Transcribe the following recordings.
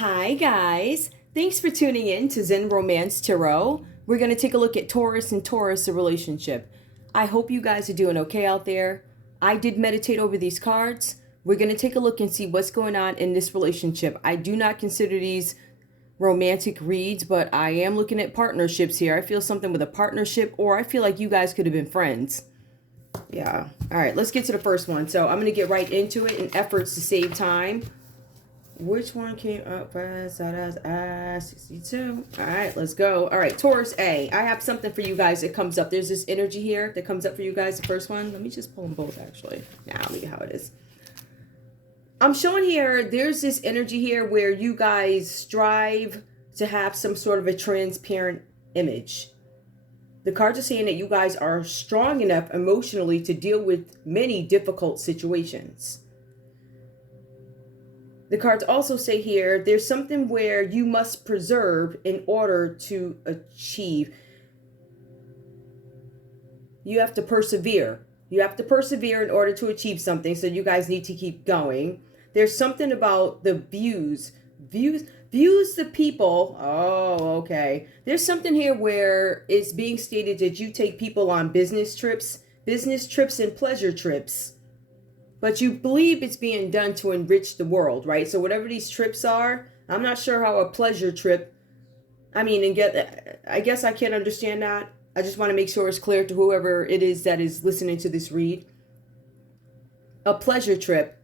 Hi guys, thanks for tuning in to Zen Romance Tarot. We're going to take a look at Taurus and Taurus, a relationship. I hope you guys are doing okay out there. I did meditate over these cards. We're going to take a look and see what's going on in this relationship. I do not consider these romantic reads, but I am looking at partnerships here. I feel something with a partnership, or I feel like you guys could have been friends. Yeah. All right, let's get to the first one. So I'm going to get right into it in efforts to save time. Which one came up first? That was 62. All right, let's go. All right, Taurus A. I have something for you guys that comes up. There's this energy here that comes up for you guys. The first one. Let me just pull them both, actually. Now, look at how it is. I'm showing here, there's this energy here where you guys strive to have some sort of a transparent image. The cards are saying that you guys are strong enough emotionally to deal with many difficult situations. The cards also say here, there's something where you must preserve in order to achieve. You have to persevere. You have to persevere in order to achieve something, so you guys need to keep going. There's something about the views the people. Oh, okay. There's something here where it's being stated that you take people on business trips and pleasure trips. But you believe it's being done to enrich the world, right? So whatever these trips are, I'm not sure how a pleasure trip, I guess I can't understand that. I just want to make sure it's clear to whoever it is that is listening to this read. A pleasure trip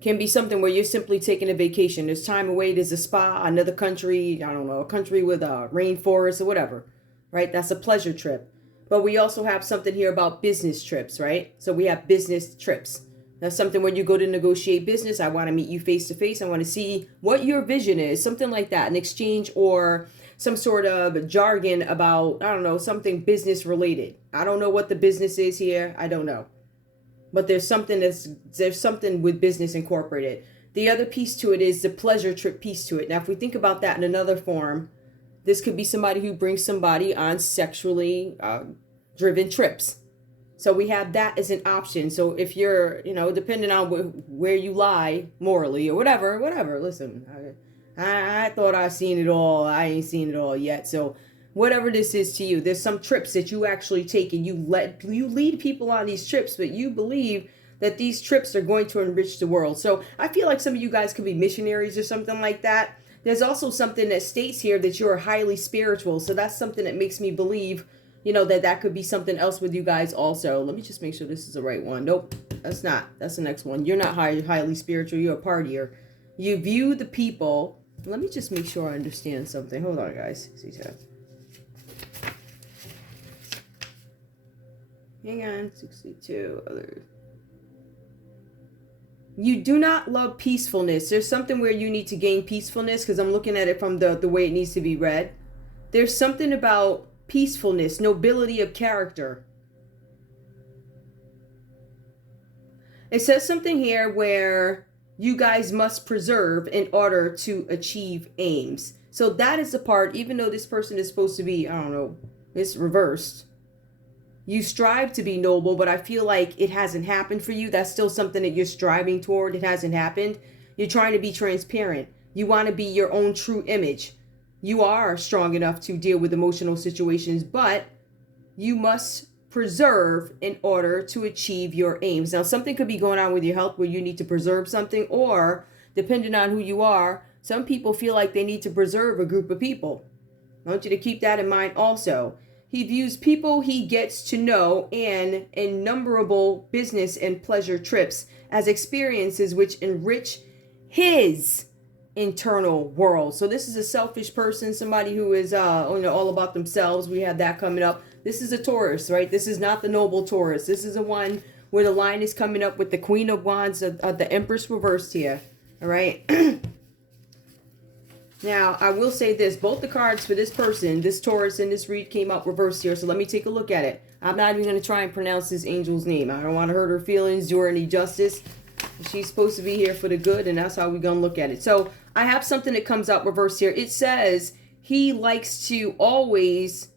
can be something where you're simply taking a vacation. There's time away, there's a spa, another country, I don't know, a country with a rainforest or whatever, right? That's a pleasure trip. But we also have something here about business trips, right? So we have business trips. That's something when you go to negotiate business. I want to meet you face to face. I want to see what your vision is, something like that, an exchange or some sort of jargon about, I don't know, something business related. I don't know what the business is here. I don't know. But there's something with business incorporated. The other piece to it is the pleasure trip piece to it. Now, if we think about that in another form, this could be somebody who brings somebody on sexually driven trips. So we have that as an option. So if you're, depending on where you lie morally or whatever, listen, I thought I seen it all. I ain't seen it all yet. So whatever this is to you, there's some trips that you actually take and you lead people on these trips, but you believe that these trips are going to enrich the world. So I feel like some of you guys could be missionaries or something like that. There's also something that states here that you're highly spiritual. So that's something that makes me believe, that could be something else with you guys also. Let me just make sure this is the right one. Nope, that's not. That's the next one. You're not highly spiritual. You're a partier. You view the people. Let me just make sure I understand something. Hold on, guys. Hang on. 62. Other. You do not love peacefulness. There's something where you need to gain peacefulness, because I'm looking at it from the way it needs to be read. There's something about peacefulness, nobility of character. It says something here where you guys must preserve in order to achieve aims. So that is the part, even though this person is supposed to be, I don't know, it's reversed. You strive to be noble, but I feel like it hasn't happened for you. That's still something that you're striving toward. It hasn't happened. You're trying to be transparent. You want to be your own true image. You are strong enough to deal with emotional situations, but you must preserve in order to achieve your aims. Now, something could be going on with your health where you need to preserve something, or depending on who you are, some people feel like they need to preserve a group of people. I want you to keep that in mind also. He views people he gets to know and innumerable business and pleasure trips as experiences which enrich his internal world. So this is a selfish person, somebody who is all about themselves. We have that coming up. This is a Taurus, right? This is not the noble Taurus. This is the one where the line is coming up with the Queen of Wands, the Empress reversed here. All right. Now, I will say this. Both the cards for this person, this Taurus and this read, came up reversed here. So let me take a look at it. I'm not even going to try and pronounce this angel's name. I don't want to hurt her feelings, do her any justice. She's supposed to be here for the good, and that's how we're going to look at it. So I have something that comes up reversed here. It says he likes to always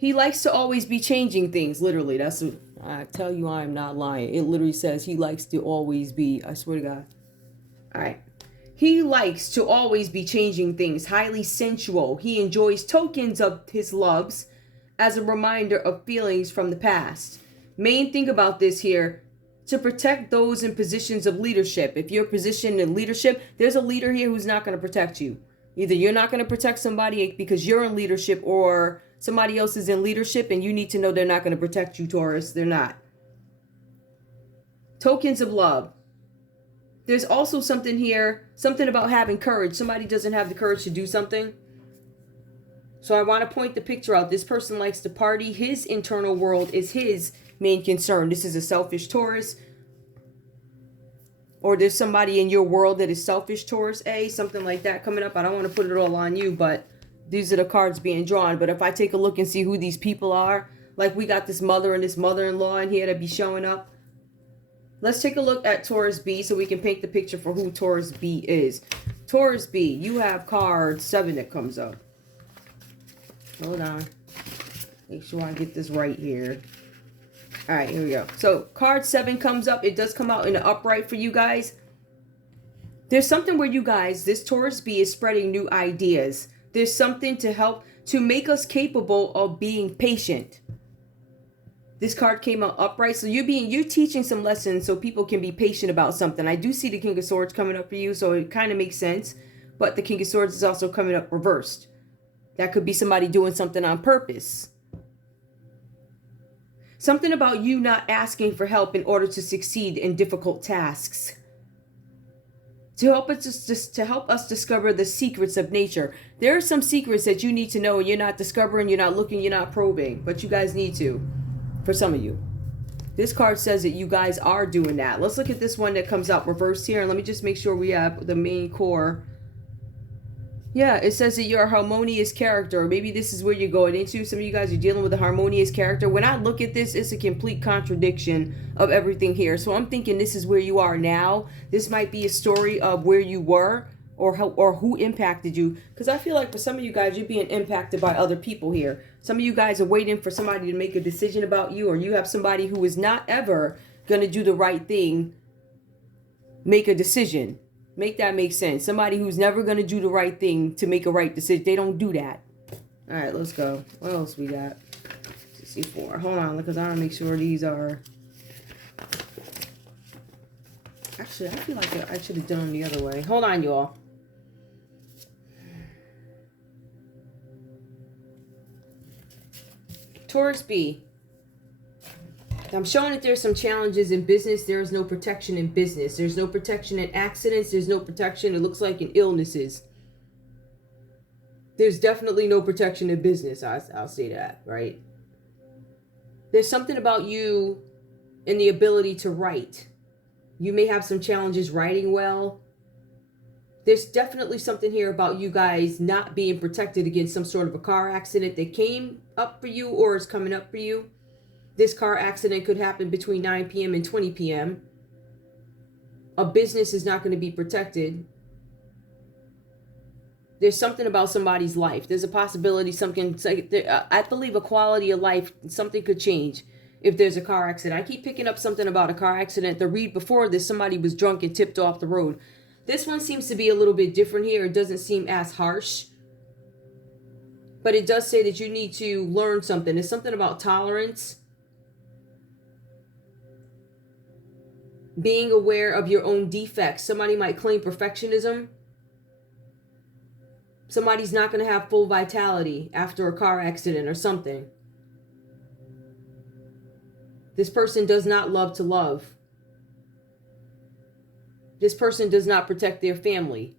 be changing things. Literally, I tell you, I am not lying. It literally says he likes to always be. I swear to God. All right. He likes to always be changing things, highly sensual. He enjoys tokens of his loves as a reminder of feelings from the past. Main thing about this here, to protect those in positions of leadership. If you're positioned in leadership, there's a leader here who's not going to protect you. Either you're not going to protect somebody because you're in leadership, or somebody else is in leadership and you need to know they're not going to protect you, Taurus. They're not. Tokens of love. There's also something here, something about having courage. Somebody doesn't have the courage to do something. So I want to point the picture out. This person likes to party. His internal world is his main concern. This is a selfish Taurus. Or there's somebody in your world that is selfish, Taurus A. Something like that coming up. I don't want to put it all on you, but these are the cards being drawn. But if I take a look and see who these people are, like we got this mother and this mother-in-law in here that be showing up. Let's take a look at Taurus B so we can paint the picture for who Taurus B is. Taurus B, you have card 7 that comes up. Hold on. Make sure I get this right here. All right, here we go. So card 7 comes up. It does come out in the upright for you guys. There's something where you guys, this Taurus B is spreading new ideas. There's something to help to make us capable of being patient. This card came out upright. So you're teaching some lessons so people can be patient about something. I do see the King of Swords coming up for you, so it kind of makes sense. But the King of Swords is also coming up reversed. That could be somebody doing something on purpose. Something about you not asking for help in order to succeed in difficult tasks. To help us discover the secrets of nature. There are some secrets that you need to know and you're not discovering, you're not looking, you're not probing. But you guys need to. For some of you. This card says that you guys are doing that. Let's look at this one that comes out reversed here. And let me just make sure we have the main core. Yeah, it says that you're a harmonious character. Maybe this is where you're going into. Some of you guys are dealing with a harmonious character. When I look at this, it's a complete contradiction of everything here. So I'm thinking this is where you are now. This might be a story of where you were or who impacted you. Because I feel like for some of you guys, you're being impacted by other people here. Some of you guys are waiting for somebody to make a decision about you, or you have somebody who is not ever going to do the right thing, make a decision. Make that make sense. Somebody who's never going to do the right thing to make a right decision. They don't do that. All right, let's go. What else we got? 64. Hold on, because I want to make sure these are... Actually, I feel like I should have done them the other way. Hold on, y'all. Taurus B. I'm showing that there's some challenges in business. There is no protection in business. There's no protection in accidents. There's no protection, it looks like, in illnesses. There's definitely no protection in business. I'll say that, right? There's something about you and the ability to write. You may have some challenges writing well. There's definitely something here about you guys not being protected against some sort of a car accident that came up for you or is coming up for you. This car accident could happen between 9 p.m. and 20 p.m. A business is not going to be protected. There's something about somebody's life. There's a possibility something, I believe a quality of life, something could change if there's a car accident. I keep picking up something about a car accident. The read before this, somebody was drunk and tipped off the road. This one seems to be a little bit different here. It doesn't seem as harsh. But it does say that you need to learn something. There's something about tolerance. Being aware of your own defects. Somebody might claim perfectionism. Somebody's not going to have full vitality after a car accident or something. This person does not love to love. This person does not protect their family.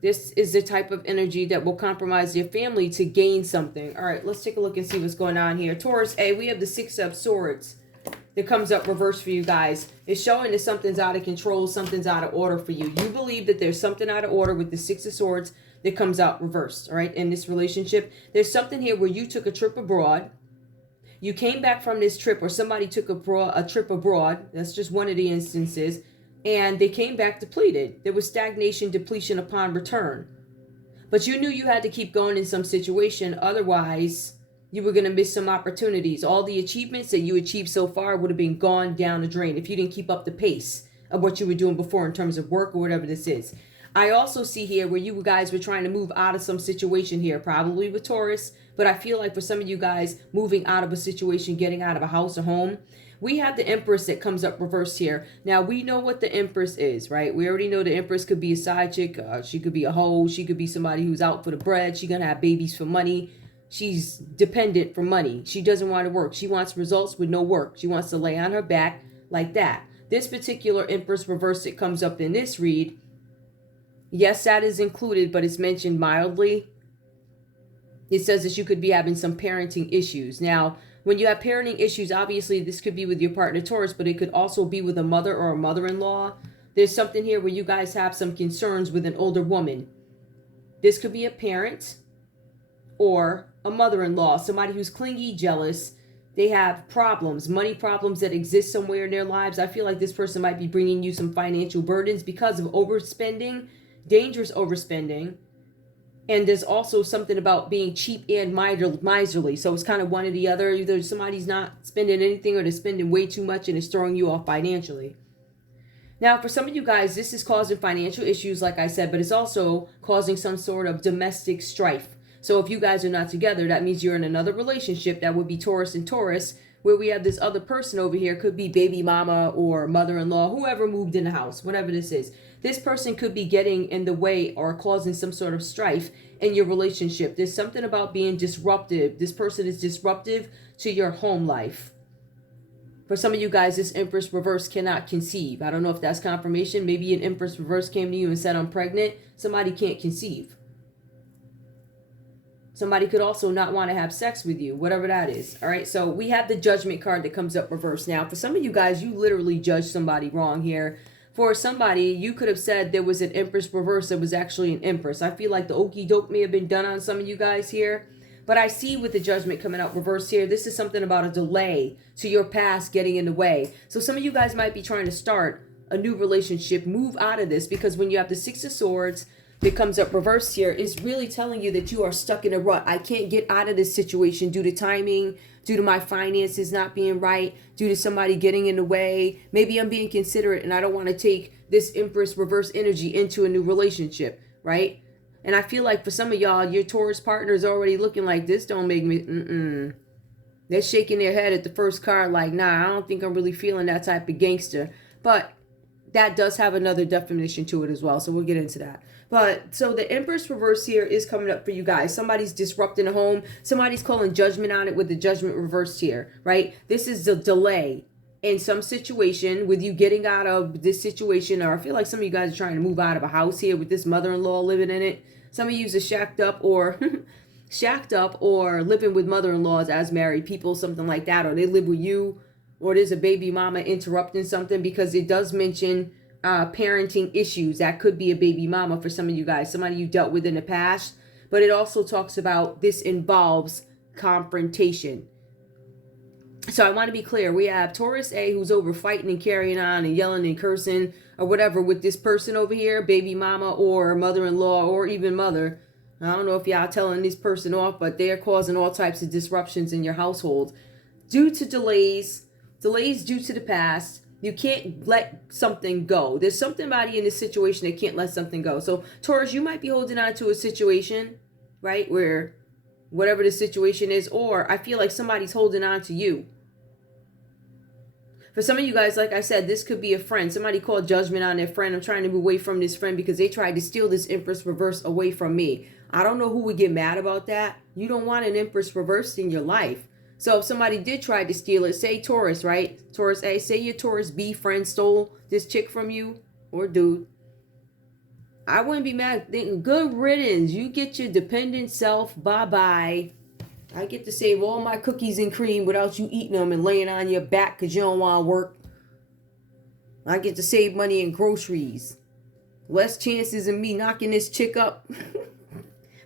This is the type of energy that will compromise their family to gain something. All right, let's take a look and see what's going on here. Taurus A, we have the 6 of Swords that comes up reversed for you guys. It's showing that something's out of control, something's out of order for you. You believe that there's something out of order with the 6 of Swords that comes out reversed, all right, in this relationship. There's something here where you took a trip abroad. You came back from this trip, or somebody took a trip abroad. That's just one of the instances. And they came back depleted. There was stagnation, depletion upon return. But you knew you had to keep going in some situation. Otherwise, you were going to miss some opportunities. All the achievements that you achieved so far would have been gone down the drain if you didn't keep up the pace of what you were doing before in terms of work or whatever this is. I also see here where you guys were trying to move out of some situation here, probably with Taurus, but I feel like for some of you guys moving out of a situation, getting out of a house or home, we have the Empress that comes up reversed here. Now, we know what the Empress is, right? We already know the Empress could be a side chick. She could be a hoe. She could be somebody who's out for the bread. She's going to have babies for money. She's dependent for money. She doesn't want to work. She wants results with no work. She wants to lay on her back like that. This particular Empress reverse that comes up in this read, yes, that is included, but it's mentioned mildly. It says that you could be having some parenting issues. Now, when you have parenting issues, obviously this could be with your partner Taurus, but it could also be with a mother or a mother-in-law. There's something here where you guys have some concerns with an older woman. This could be a parent or a mother-in-law, somebody who's clingy, jealous. They have problems, money problems that exist somewhere in their lives. I feel like this person might be bringing you some financial burdens because of overspending, dangerous overspending. And there's also something about being cheap and miserly. So it's kind of one or the other. Either somebody's not spending anything or they're spending way too much and it's throwing you off financially. Now, for some of you guys, this is causing financial issues, like I said, but it's also causing some sort of domestic strife. So if you guys are not together, that means you're in another relationship. That would be Taurus and Taurus, where we have this other person over here. Could be baby mama or mother-in-law, whoever moved in the house, whatever this is. This person could be getting in the way or causing some sort of strife in your relationship. There's something about being disruptive. This person is disruptive to your home life. For some of you guys, this Empress reverse cannot conceive. I don't know if that's confirmation. Maybe an Empress reverse came to you and said, I'm pregnant. Somebody can't conceive. Somebody could also not want to have sex with you, whatever that is. All right, so we have the Judgment card that comes up reverse. Now, for some of you guys, you literally judged somebody wrong here. For somebody, you could have said there was an Empress reverse that was actually an Empress. I feel like the okie doke may have been done on some of you guys here. But I see with the Judgment coming out reverse here, this is something about a delay to your past getting in the way. So some of you guys might be trying to start a new relationship, move out of this, because when you have the Six of Swords that comes up reverse here, it's really telling you that you are stuck in a rut. I can't get out of this situation due to timing, due to my finances not being right, due to somebody getting in the way. Maybe I'm being considerate and I don't want to take this Empress reverse energy into a new relationship, right? And I feel like for some of y'all, your Taurus partner is already looking like, this don't make me, They're shaking their head at the first card like, nah, I don't think I'm really feeling that type of gangster. But that does have another definition to it as well, so we'll get into that. But so the Empress reverse here is coming up for you guys. Somebody's disrupting a home. Somebody's calling judgment on it with the Judgment reversed here, right? This is the delay in some situation with you getting out of this situation. Or I feel like some of you guys are trying to move out of a house here with this mother-in-law living in it. Some of you are shacked up or living with mother-in-laws as married people, something like that. Or they live with you, or there's a baby mama interrupting something, because it does mention parenting issues. That could be a baby mama for some of you guys, somebody you dealt with in the past. But it also talks about this involves confrontation. So I want to be clear. We have Taurus A, who's over fighting and carrying on and yelling and cursing or whatever with this person over here, baby mama or mother-in-law or even mother. I don't know if y'all telling this person off, but they're causing all types of disruptions in your household due to delays due to the past. You can't let something go. There's somebody in this situation that can't let something go. So Taurus, you might be holding on to a situation, right, where whatever the situation is, or I feel like somebody's holding on to you. For some of you guys, like I said, this could be a friend. Somebody called judgment on their friend. I'm trying to move away from this friend because they tried to steal this Empress reverse away from me. I don't know who would get mad about that. You don't want an Empress reversed in your life. So if somebody did try to steal it, say Taurus, right? Taurus A, say your Taurus B friend stole this chick from you or dude. I wouldn't be mad. Good riddance. You get your dependent self. Bye-bye. I get to save all my cookies and cream without you eating them and laying on your back because you don't want to work. I get to save money in groceries. Less chances of me knocking this chick up.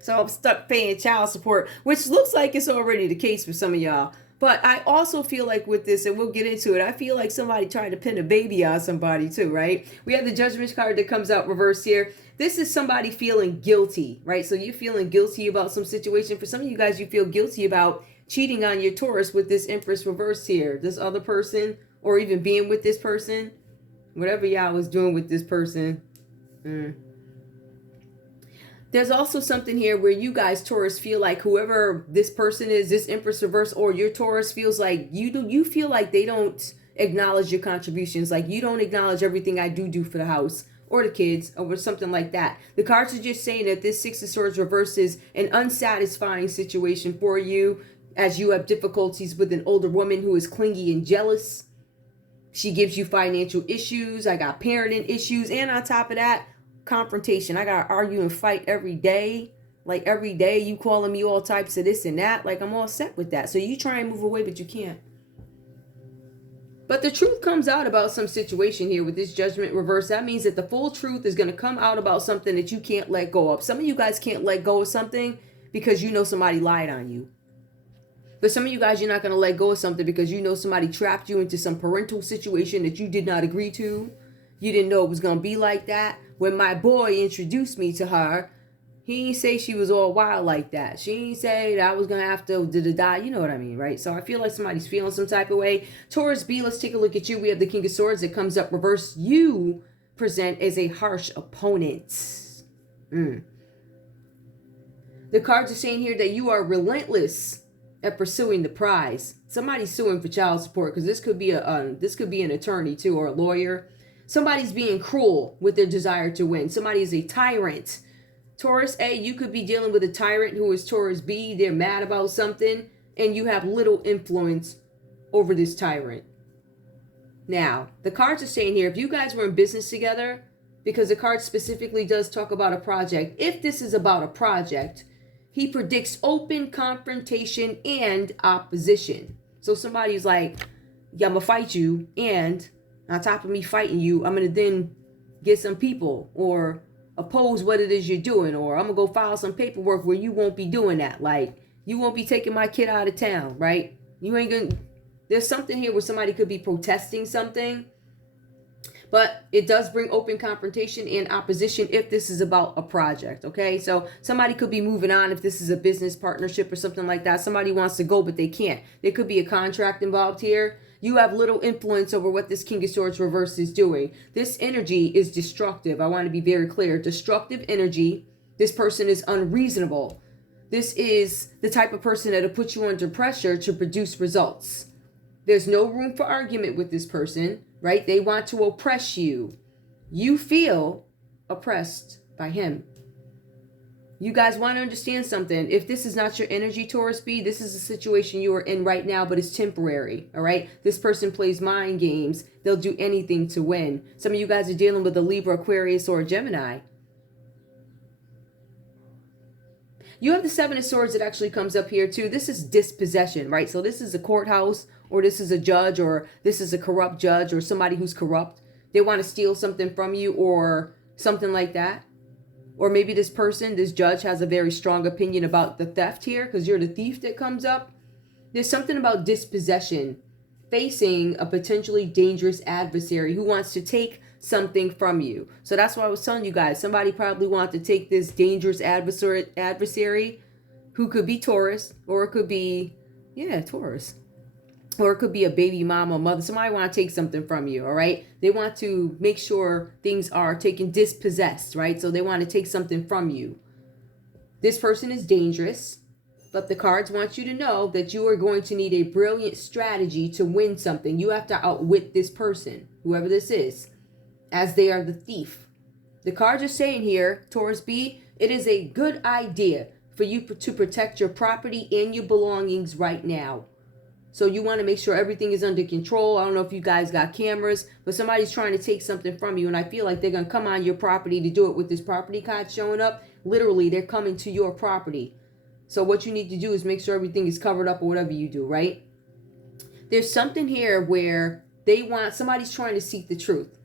So I'm stuck paying child support, which looks like it's already the case for some of y'all. But I also feel like with this, and we'll get into it, I feel like somebody tried to pin a baby on somebody too, right? We have the Judgment card that comes out reversed here. This is somebody feeling guilty, right? So you're feeling guilty about some situation. For some of you guys, you feel guilty about cheating on your Taurus with this Empress reversed here. This other person, or even being with this person. Whatever y'all was doing with this person. There's also something here where you guys, Taurus, feel like whoever this person is, this Empress reverse, or your Taurus feels like you feel like they don't acknowledge your contributions. Like you don't acknowledge everything I do for the house or the kids or something like that. The cards are just saying that this Six of Swords reverse is an unsatisfying situation for you, as you have difficulties with an older woman who is clingy and jealous. She gives you financial issues. I got parenting issues. And on top of that, confrontation. I got to argue and fight every day. Like every day you calling me all types of this and that. Like I'm all set with that. So you try and move away, but you can't. But the truth comes out about some situation here with this Judgment reverse. That means that the full truth is going to come out about something that you can't let go of. Some of you guys can't let go of something because you know somebody lied on you. But some of you guys, you're not going to let go of something because you know somebody trapped you into some parental situation that you did not agree to. You didn't know it was going to be like that. When my boy introduced me to her, he didn't say she was all wild like that. She didn't say that I was going to have to die. You know what I mean, right? So I feel like somebody's feeling some type of way. Taurus B, let's take a look at you. We have the King of Swords that comes up reverse. You present as a harsh opponent. The cards are saying here that you are relentless at pursuing the prize. Somebody's suing for child support because this could be an attorney too, or a lawyer. Somebody's being cruel with their desire to win. Somebody is a tyrant. Taurus A, you could be dealing with a tyrant who is Taurus B. They're mad about something and you have little influence over this tyrant. Now, the cards are saying here, if you guys were in business together, because the card specifically does talk about a project, if this is about a project, he predicts open confrontation and opposition. So somebody's like, yeah, I'm going to fight you, and on top of me fighting you, I'm going to then get some people or oppose what it is you're doing, or I'm going to go file some paperwork where you won't be doing that. Like, you won't be taking my kid out of town, right? You ain't going to... There's something here where somebody could be protesting something, but it does bring open confrontation and opposition if this is about a project, okay? So somebody could be moving on if this is a business partnership or something like that. Somebody wants to go, but they can't. There could be a contract involved here. You have little influence over what this King of Swords reverse is doing. This energy is destructive. I want to be very clear. Destructive energy. This person is unreasonable. This is the type of person that'll put you under pressure to produce results. There's no room for argument with this person, right? They want to oppress you. You feel oppressed by him. You guys want to understand something. If this is not your energy, Taurus B, this is a situation you are in right now, but it's temporary, all right? This person plays mind games. They'll do anything to win. Some of you guys are dealing with a Libra, Aquarius, or a Gemini. You have the Seven of Swords that actually comes up here too. This is dispossession, right? So this is a courthouse, or this is a judge, or this is a corrupt judge, or somebody who's corrupt. They want to steal something from you or something like that. Or maybe this person, this judge, has a very strong opinion about the theft here because you're the thief that comes up. There's something about dispossession, facing a potentially dangerous adversary who wants to take something from you. So that's why I was telling you guys, somebody probably wants to take this dangerous adversary who could be Taurus, or it could be, Taurus. Or it could be a baby mama, mother. Somebody want to take something from you, all right? They want to make sure things are taken dispossessed, right? So they want to take something from you. This person is dangerous, but the cards want you to know that you are going to need a brilliant strategy to win something. You have to outwit this person, whoever this is, as they are the thief. The cards are saying here, Taurus B, it is a good idea for you to protect your property and your belongings right now. So you want to make sure everything is under control. I don't know if you guys got cameras, but somebody's trying to take something from you. And I feel like they're going to come on your property to do it with this property card showing up. Literally, they're coming to your property. So what you need to do is make sure everything is covered up or whatever you do, right? There's something here where somebody's trying to seek the truth.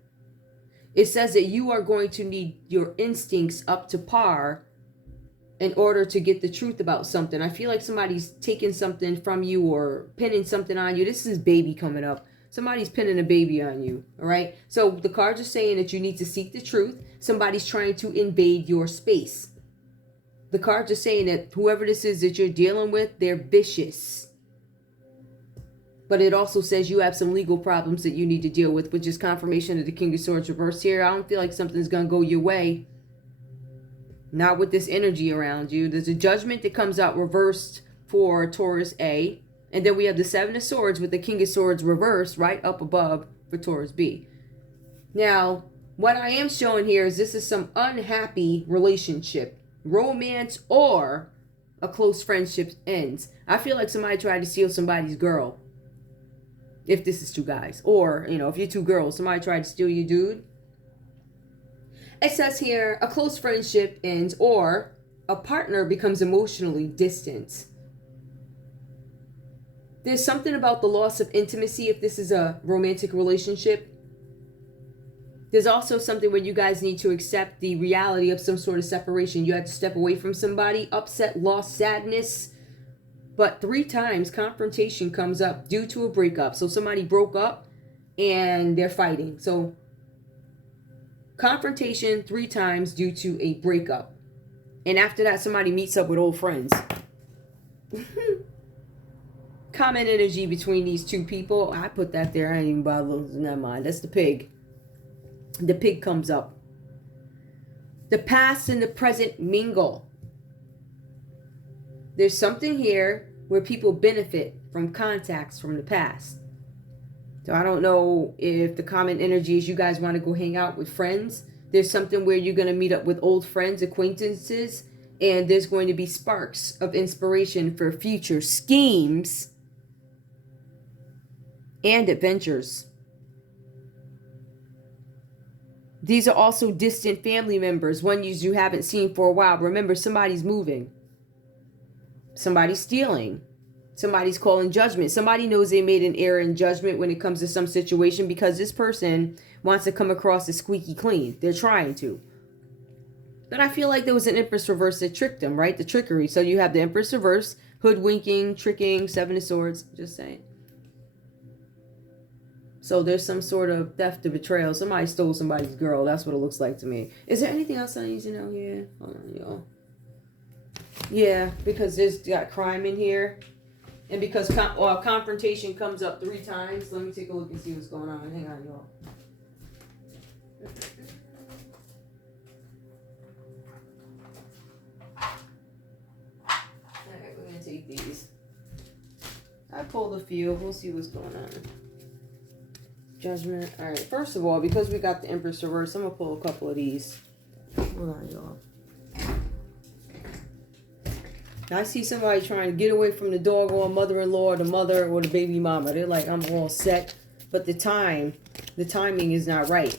It says that you are going to need your instincts up to par in order to get the truth about something. I feel like somebody's taking something from you or pinning something on you. This is baby coming up. Somebody's pinning a baby on you, all right? So the cards are saying that you need to seek the truth. Somebody's trying to invade your space. The cards are saying that whoever this is that you're dealing with, they're vicious. But it also says you have some legal problems that you need to deal with, which is confirmation of the King of Swords reversed here. I don't feel like something's going to go your way. Not with this energy around you. There's a judgment that comes out reversed for Taurus A. And then we have the Seven of Swords with the King of Swords reversed right up above for Taurus B. Now, what I am showing here is this is some unhappy relationship. Romance or a close friendship ends. I feel like somebody tried to steal somebody's girl. If this is two guys. Or, you know, if you're two girls, somebody tried to steal your dude. It says here, a close friendship ends or a partner becomes emotionally distant. There's something about the loss of intimacy if this is a romantic relationship. There's also something where you guys need to accept the reality of some sort of separation. You had to step away from somebody, upset, loss, sadness. But 3 times confrontation comes up due to a breakup. So somebody broke up and they're fighting. So confrontation 3 times due to a breakup. And after that, somebody meets up with old friends. Common energy between these two people. I put that there. I ain't even bother losing that mind. That's the pig. The pig comes up. The past and the present mingle. There's something here where people benefit from contacts from the past. So I don't know if the common energy is you guys want to go hang out with friends. There's something where you're going to meet up with old friends, acquaintances, and there's going to be sparks of inspiration for future schemes and adventures. These are also distant family members, one you haven't seen for a while. Remember, somebody's moving. Somebody's stealing. Somebody's calling judgment. Somebody knows they made an error in judgment when it comes to some situation because this person wants to come across as squeaky clean. They're trying to. But I feel like there was an Empress reverse that tricked them, right? The trickery. So you have the Empress reverse, hoodwinking, tricking, Seven of Swords. Just saying. So there's some sort of theft or betrayal. Somebody stole somebody's girl. That's what it looks like to me. Is there anything else I need to know here? Hold on, y'all. Yeah, because there's got crime in here. And because confrontation comes up 3 times. Let me take a look and see what's going on. Hang on, y'all. Alright, we're going to take these. I pulled a few. We'll see what's going on. Judgment. Alright, first of all, because we got the Empress reverse, I'm going to pull a couple of these. Hold on, y'all. I see somebody trying to get away from the dog or mother-in-law or the mother or the baby mama. They're like, I'm all set. But the timing is not right.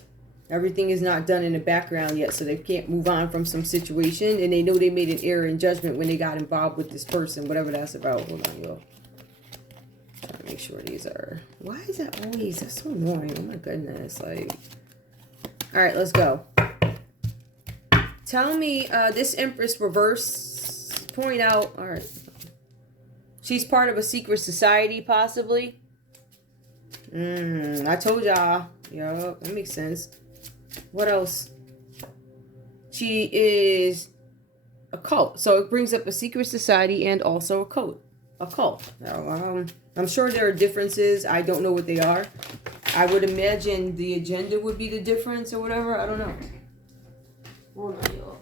Everything is not done in the background yet, so they can't move on from some situation. And they know they made an error in judgment when they got involved with this person, whatever that's about. Hold on, y'all. Trying to make sure these are... Why is that always... That's so annoying. Oh, my goodness. Like... All right, let's go. Tell me, this Empress reverse... Point out, all right. She's part of a secret society, possibly. I told y'all. Yeah, that makes sense. What else? She is a cult. So it brings up a secret society and also a cult. A cult. Now, I'm sure there are differences. I don't know what they are. I would imagine the agenda would be the difference or whatever. I don't know. Hold on, y'all.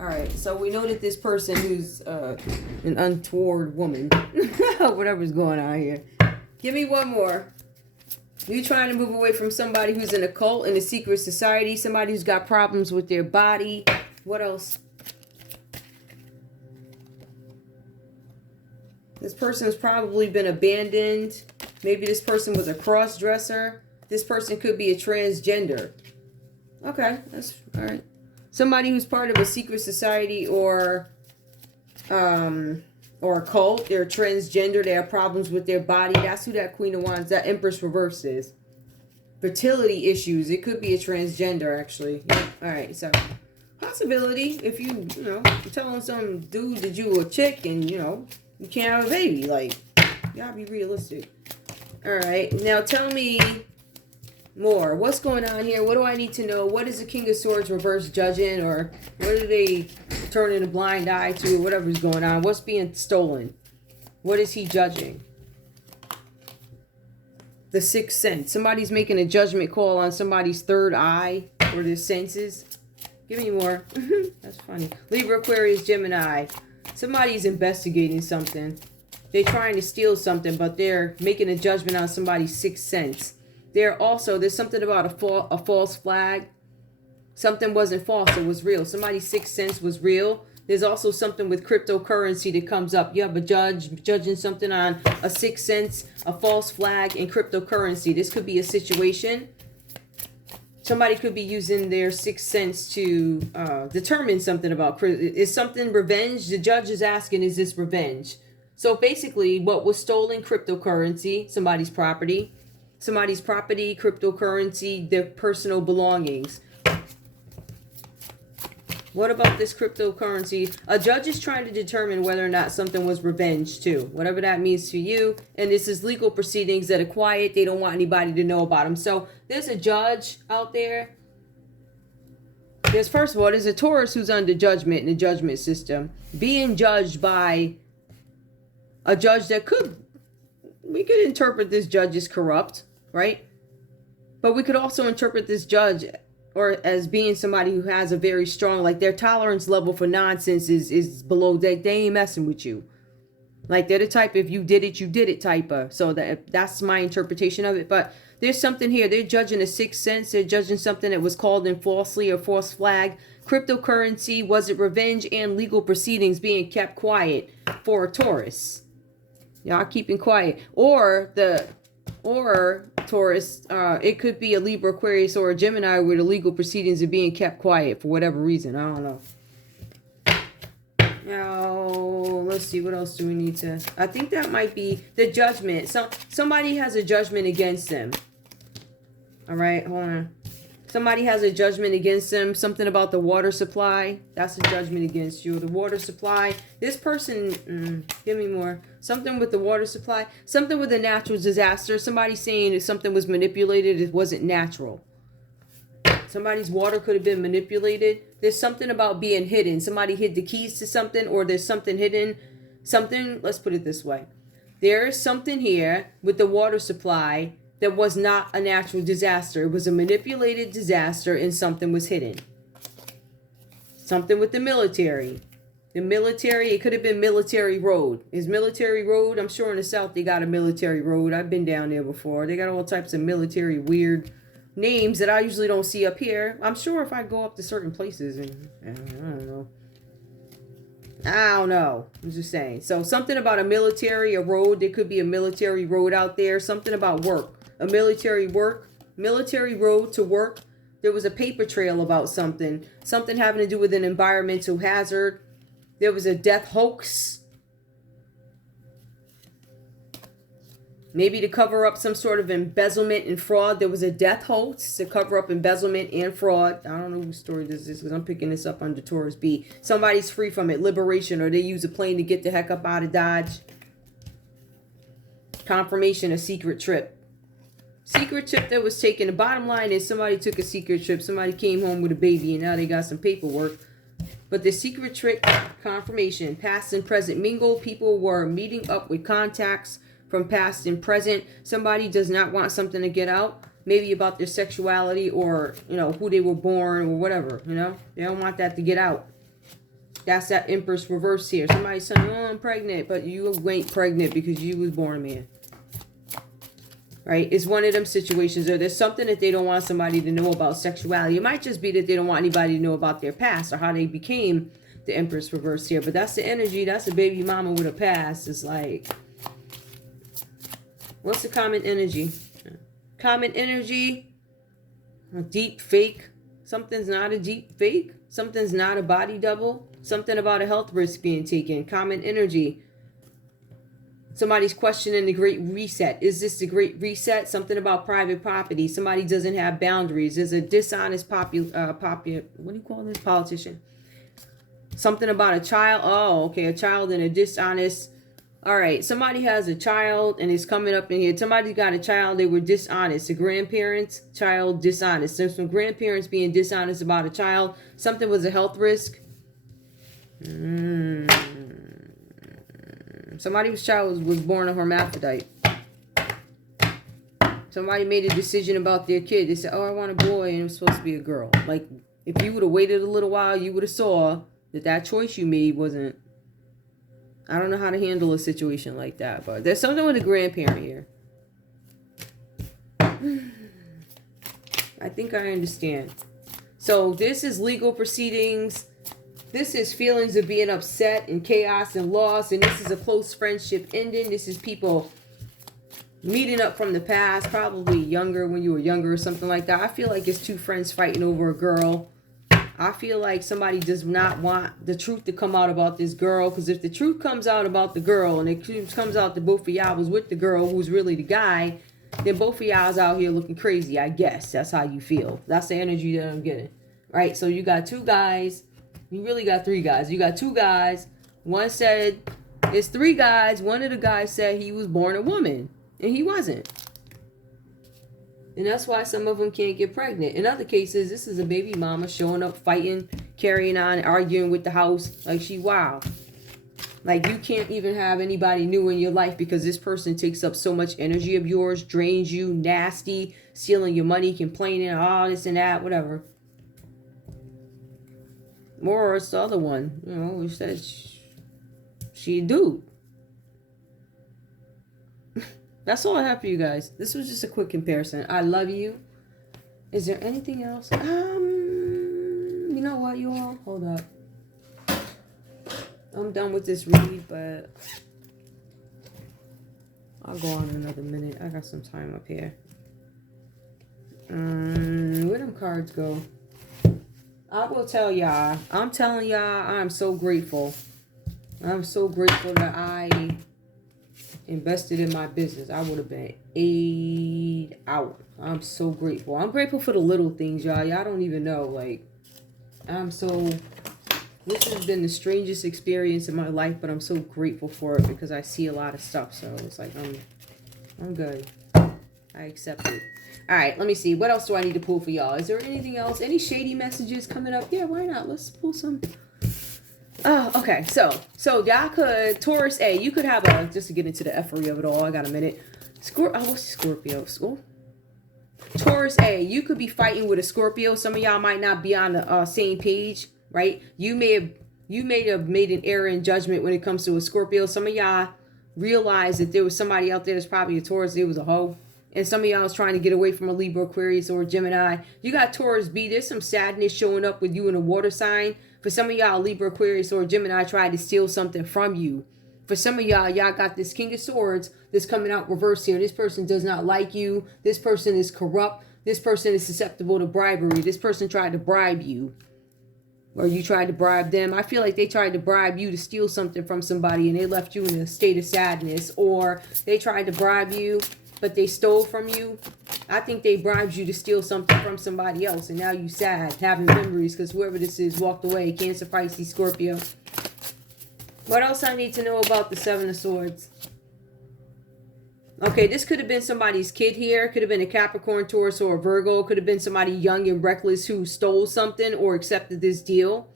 Alright, so we know that this person who's an untoward woman, whatever's going on here. Give me one more. You trying to move away from somebody who's in a cult, in a secret society, somebody who's got problems with their body. What else? This person's probably been abandoned. Maybe this person was a cross-dresser. This person could be a transgender. Okay, that's alright. Somebody who's part of a secret society or a cult. They're transgender. They have problems with their body. That's who that Queen of Wands, that Empress reverse is. Fertility issues. It could be a transgender, actually. Yeah. All right. So, possibility. If you're telling some dude that you a chick and, you can't have a baby. Like, you gotta be realistic. All right. Now, tell me... more. What's going on here? What do I need to know? What is the King of Swords reverse judging? Or what are they turning a blind eye to it, whatever's going on. What's being stolen? What is he judging? The sixth sense. Somebody's making a judgment call on somebody's third eye or their senses. Give me more. That's funny. Libra, Aquarius, Gemini. Somebody's investigating something. They're trying to steal something, but they're making a judgment on somebody's sixth sense. There's something about a false flag. Something wasn't false, it was real. Somebody's sixth sense was real. There's also something with cryptocurrency that comes up. You have a judge judging something on a sixth sense, a false flag, and cryptocurrency. This could be a situation. Somebody could be using their sixth sense to determine something about, is something revenge? The judge is asking, is this revenge? So basically, what was stolen? Cryptocurrency, somebody's property, cryptocurrency, their personal belongings. What about this cryptocurrency? A judge is trying to determine whether or not something was revenge too, whatever that means to you. And this is legal proceedings that are quiet. They don't want anybody to know about them. So there's a judge out there. First of all, there's a Taurus who's under judgment in the judgment system, being judged by a judge that we could interpret this judge as corrupt, right? But we could also interpret this judge or as being somebody who has a very strong, like their tolerance level for nonsense is below that. They ain't messing with you. Like they're the type, if you did it type of. So that's my interpretation of it. But there's something here. They're judging a sixth sense. They're judging something that was called in falsely or false flag. Cryptocurrency, was it revenge, and legal proceedings being kept quiet for a Taurus. Y'all keeping quiet. Or Taurus, it could be a Libra, Aquarius, or a Gemini where the legal proceedings are being kept quiet for whatever reason. I don't know. Now, let's see. What else do we need to... I think that might be the judgment. Somebody has a judgment against them. All right, hold on. Somebody has a judgment against them. Something about the water supply. That's a judgment against you. The water supply. This person, give me more. Something with the water supply. Something with a natural disaster. Somebody saying if something was manipulated, it wasn't natural. Somebody's water could have been manipulated. There's something about being hidden. Somebody hid the keys to something, or there's something hidden. Something, let's put it this way. There is something here with the water supply that was not a natural disaster. It was a manipulated disaster, and something was hidden. Something with the military. The military, it could have been military road. Is military road? I'm sure in the South they got a military road. I've been down there before. They got all types of military weird names that I usually don't see up here. I'm sure if I go up to certain places, and I don't know. I'm just saying. So something about a military, a road. There could be a military road out there. Something about work. A military road to work. There was a paper trail about something having to do with an environmental hazard. There was a death hoax. Maybe to cover up some sort of embezzlement and fraud. There was a death hoax to cover up embezzlement and fraud. I don't know whose story this is because I'm picking this up under Taurus B. Somebody's free from it. Liberation, or they use a plane to get the heck up out of Dodge. Confirmation, a secret trip. Secret trip that was taken. The bottom line is somebody took a secret trip. Somebody came home with a baby and now they got some paperwork. But the secret trip, confirmation, past and present mingle. People were meeting up with contacts from past and present. Somebody does not want something to get out. Maybe about their sexuality or, who they were born or whatever, They don't want that to get out. That's that Empress reverse here. Somebody's saying, oh, I'm pregnant. But you ain't pregnant because you was born a man. Right? It's one of them situations where there's something that they don't want somebody to know about sexuality. It might just be that they don't want anybody to know about their past or how they became the Empress reverse here. But that's the energy. That's a baby mama with a past. It's like, what's the common energy? Common energy, a deep fake. Something's not a deep fake. Something's not a body double. Something about a health risk being taken. Common energy. Somebody's questioning the Great Reset. Is this the Great Reset? Something about private property. Somebody doesn't have boundaries. There's a dishonest what do you call this? Politician. Something about a child. Oh, okay. A child and a dishonest. All right. Somebody has a child and it's coming up in here. Somebody's got a child. They were dishonest. The grandparents, child, dishonest. There's some grandparents being dishonest about a child. Something was a health risk. Somebody's child was born a hermaphrodite. Somebody made a decision about their kid. They said, oh, I want a boy, and it was supposed to be a girl. Like, if you would have waited a little while, you would have saw that choice you made wasn't... I don't know how to handle a situation like that, but there's something with a grandparent here. I think I understand. So this is legal proceedings. This is feelings of being upset and chaos and loss. And this is a close friendship ending. This is people meeting up from the past, probably younger, when you were younger or something like that. I feel like it's two friends fighting over a girl. I feel like somebody does not want the truth to come out about this girl. Because if the truth comes out about the girl and it comes out that both of y'all was with the girl who's really the guy, then both of y'all's out here looking crazy, I guess. That's how you feel. That's the energy that I'm getting. Right? So you got two guys. You really got three guys. You got two guys. One said, it's three guys. One of the guys said he was born a woman. And he wasn't. And that's why some of them can't get pregnant. In other cases, this is a baby mama showing up, fighting, carrying on, arguing with the house. Like, she wild. Like, you can't even have anybody new in your life because this person takes up so much energy of yours, drains you, nasty, stealing your money, complaining, all this and that, whatever. Or it's the other one, you know, who says she a dude. That's all I have for you guys. This was just a quick comparison. I love you. Is there anything else? You know what, you all? Hold up. I'm done with this read, but I'll go on another minute. I got some time up here. Where them cards go? I will tell y'all. I'm telling y'all, I'm so grateful. I'm so grateful that I invested in my business. I would have been 8 out. I'm so grateful. I'm grateful for the little things, y'all. Y'all don't even know. Like, this has been the strangest experience in my life, but I'm so grateful for it because I see a lot of stuff. So it's like, I'm good. I accept it. All right, let me see. What else do I need to pull for y'all? Is there anything else? Any shady messages coming up? Yeah, why not? Let's pull some. Oh, okay. So y'all could, Taurus A, you could have just to get into the effery of it all. I got a minute. What's Scorpio? Taurus A, you could be fighting with a Scorpio. Some of y'all might not be on the same page, right? You may have made an error in judgment when it comes to a Scorpio. Some of y'all realized that there was somebody out there that's probably a Taurus. It was a hoe. And some of y'all was trying to get away from a Libra, Aquarius, or a Gemini. You got Taurus B. There's some sadness showing up with you in a water sign. For some of y'all, Libra, Aquarius, or Gemini tried to steal something from you. For some of y'all got this King of Swords that's coming out reverse here. This person does not like you. This person is corrupt. This person is susceptible to bribery. This person tried to bribe you. Or you tried to bribe them. I feel like they tried to bribe you to steal something from somebody and they left you in a state of sadness. Or they tried to bribe you, but they stole from you. I think they bribed you to steal something from somebody else. And now you sad, having memories because whoever this is walked away. Cancer, Pisces, Scorpio. What else I need to know about the Seven of Swords? Okay, this could have been somebody's kid here. Could have been a Capricorn, Taurus, or a Virgo. Could have been somebody young and reckless who stole something or accepted this deal.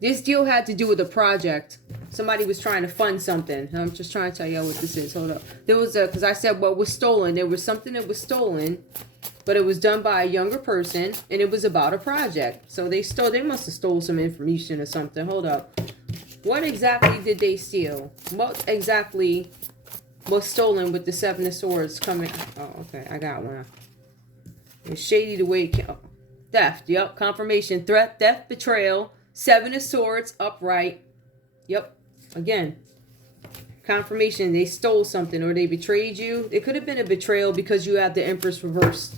This deal had to do with a project. Somebody was trying to fund something. I'm just trying to tell you what this is. Hold up. There was because I said what was stolen. There was something that was stolen, but it was done by a younger person, and it was about a project. So they must have stole some information or something. Hold up. What exactly did they steal? What exactly was stolen with the Seven of Swords coming? Oh, okay. I got one. It's shady the way it came. Oh, theft. Yep. Confirmation. Threat. Theft. Betrayal. Seven of Swords. Upright. Yep. Again. Confirmation. They stole something or they betrayed you. It could have been a betrayal because you have the Empress reversed.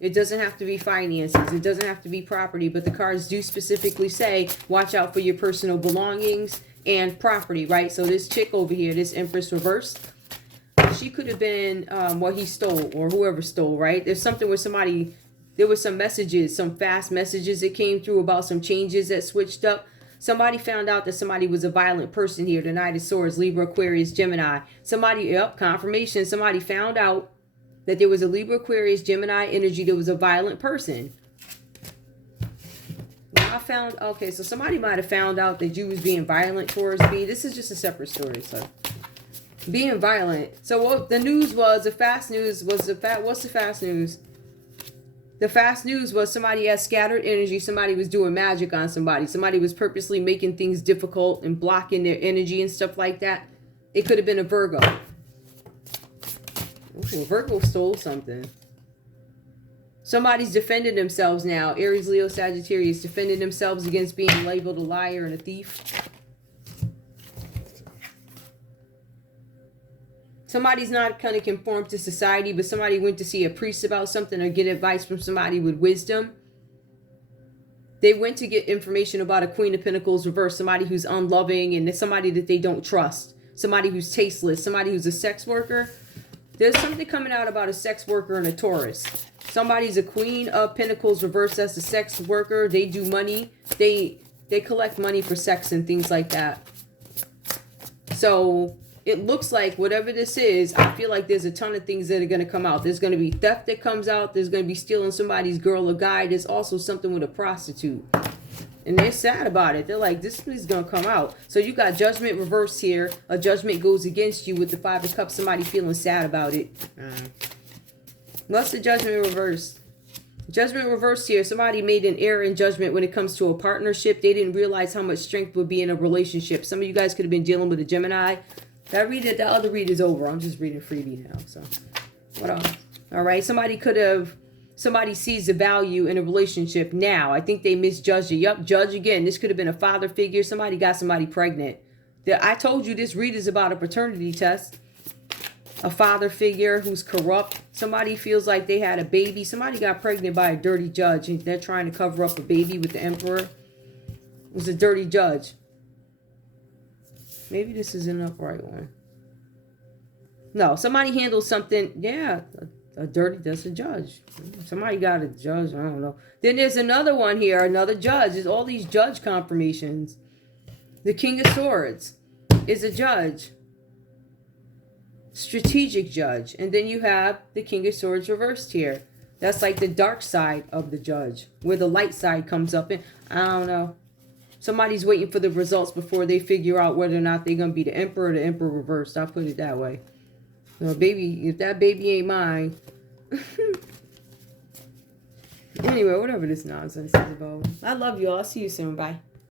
It doesn't have to be finances. It doesn't have to be property. But the cards do specifically say, watch out for your personal belongings and property, right? So this chick over here, this Empress reversed, she could have been what he stole or whoever stole, right? There's something where somebody, there were some messages, some fast messages that came through about some changes that switched up. Somebody found out that somebody was a violent person here. The Knight of Swords, Libra, Aquarius, Gemini. Somebody, yep, confirmation. Somebody found out that there was a Libra, Aquarius, Gemini energy that was a violent person. Okay, so somebody might have found out that you was being violent towards me. This is just a separate story, so. Being violent. So what the news was, what's the fast news? The fast news was somebody had scattered energy. Somebody was doing magic on somebody. Somebody was purposely making things difficult and blocking their energy and stuff like that. It could have been a Virgo. Ooh, a Virgo stole something. Somebody's defending themselves now. Aries, Leo, Sagittarius defending themselves against being labeled a liar and a thief. Somebody's not going to conform to society, but somebody went to see a priest about something or get advice from somebody with wisdom. They went to get information about a Queen of Pentacles reverse, somebody who's unloving and somebody that they don't trust, somebody who's tasteless, somebody who's a sex worker. There's something coming out about a sex worker and a Taurus. Somebody's a Queen of Pentacles reverse, that's a sex worker. They do money. They collect money for sex and things like that. So it looks like whatever this is, I feel like there's a ton of things that are going to come out. There's going to be theft that comes out. There's going to be stealing somebody's girl or guy. There's also something with a prostitute. And they're sad about it. They're like, this is going to come out. So you got judgment reversed here. A judgment goes against you with the Five of Cups. Somebody feeling sad about it. What's the judgment reversed? Judgment reversed here. Somebody made an error in judgment when it comes to a partnership. They didn't realize how much strength would be in a relationship. Some of you guys could have been dealing with a Gemini. The other read is over. I'm just reading freebie now. So, what else? All right. Somebody sees the value in a relationship now. I think they misjudged it. Yup, judge again. This could have been a father figure. Somebody got somebody pregnant. I told you this read is about a paternity test. A father figure who's corrupt. Somebody feels like they had a baby. Somebody got pregnant by a dirty judge and they're trying to cover up a baby with the emperor. It was a dirty judge. Maybe this is an upright one. No, somebody handled something. Yeah, that's a judge. Somebody got a judge. I don't know. Then there's another one here, another judge. There's all these judge confirmations. The King of Swords is a judge. Strategic judge. And then you have the King of Swords reversed here. That's like the dark side of the judge, where the light side comes up in. I don't know. Somebody's waiting for the results before they figure out whether or not they're going to be the emperor or the emperor reversed. I'll put it that way. You know, baby, if that baby ain't mine. Anyway, whatever this nonsense is about. I love you all. I'll see you soon. Bye.